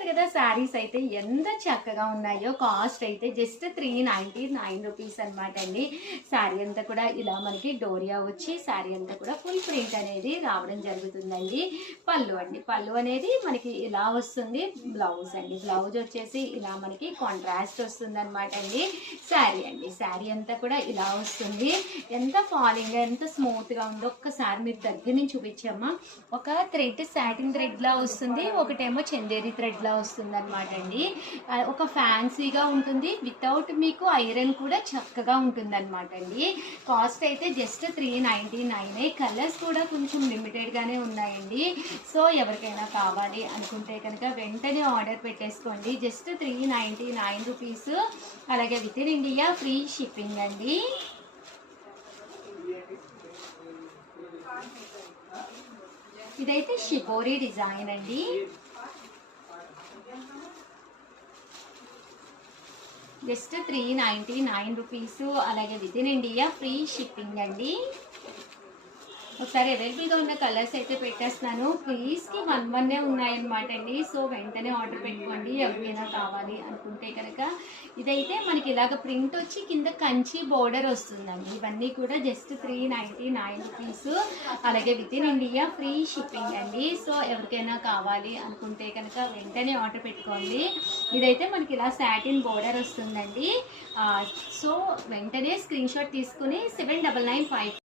చూస్తున్నారు కదా శారీస్ అయితే ఎంత చక్కగా ఉన్నాయో. కాస్ట్ అయితే జస్ట్ 399 రూపీస్ అనమాట అండి. శారీ అంతా కూడా ఇలా మనకి డోరియా వచ్చి శారీ అంతా కూడా ఫుల్ ప్రింట్ అనేది రావడం జరుగుతుందండి. పళ్ళు అండి, పళ్ళు అనేది మనకి ఇలా వస్తుంది. బ్లౌజ్ అండి, బ్లౌజ్ వచ్చేసి ఇలా మనకి కాంట్రాస్ట్ వస్తుంది అనమాట అండి. శారీ అండి, శారీ అంతా కూడా ఇలా వస్తుంది. ఎంత ఫాలింగ్ ఎంత స్మూత్ గా ఉందో ఒక్కసారి మీరు దగ్గర నుంచి చూపించమ్మా. ఒక థ్రెడ్ సాటిన్ థ్రెడ్ లా వస్తుంది, ఒకటేమో చందేరి థ్రెడ్ లా వస్తుంది అనమాట అండి. ఒక ఫ్యాన్సీగా ఉంటుంది, వితౌట్ మీకు ఐరన్ కూడా చక్కగా ఉంటుంది అనమాట అండి. కాస్ట్ అయితే జస్ట్ 399. కలర్స్ కూడా కొంచెం లిమిటెడ్ గానే ఉన్నాయండి. సో ఎవరికైనా కావాలి అనుకుంటే కనుక వెంటనే ఆర్డర్ పెట్టేసుకోండి. Just 399 rupees. అలాగే within India free shipping అండి. ఇదైతే షిబోరి డిజైన్ అండి. Just 399 rupees. అలాగే within India free shipping అండి. ఒకసారి అవైలబుల్గా ఉన్న కలర్స్ అయితే పెట్టేస్తున్నాను. ప్లీజ్కి 1 ఉన్నాయన్నమాట అండి. సో వెంటనే ఆర్డర్ పెట్టుకోండి ఎవరైనా కావాలి అనుకుంటే కనుక. ఇదైతే మనకి ఇలాగ ప్రింట్ వచ్చి కింద కంచి బోర్డర్ వస్తుందండి. ఇవన్నీ కూడా జస్ట్ 399 రూపీస్. అలాగే within India free shipping అండి. సో ఎవరికైనా కావాలి అనుకుంటే కనుక వెంటనే ఆర్డర్ పెట్టుకోండి. ఇదైతే మనకి ఇలా సాటిన్ బోర్డర్ వస్తుందండి. సో వెంటనే స్క్రీన్ షాట్ తీసుకుని 7995